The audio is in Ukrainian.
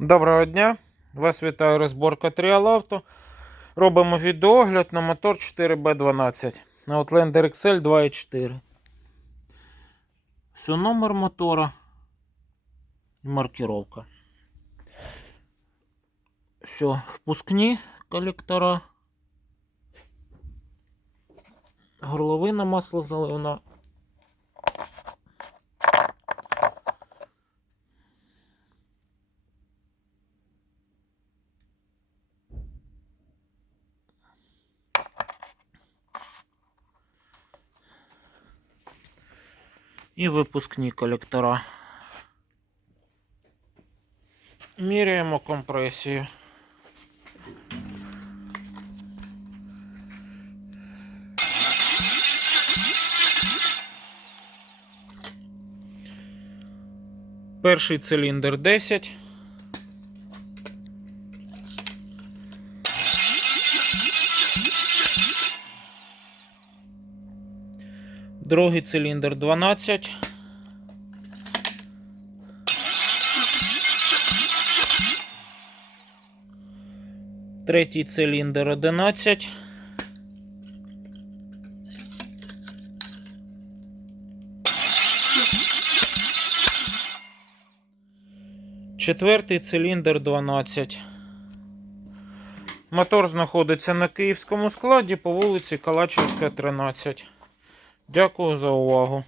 Доброго дня! Вас вітає розборка Auto. Робимо відеогляд на мотор 4B12 на Outlander XL 2.4. Все, номер мотора і маркировка. Все, впускні колектора. Горловина масло І випускні колектора. Міряємо компресію. Перший циліндр 10. Другий циліндр 12. Третій циліндр 11. Четвертий циліндр 12. Мотор знаходиться на київському складі по вулиці Калачівська, 13. Дякую за увагу.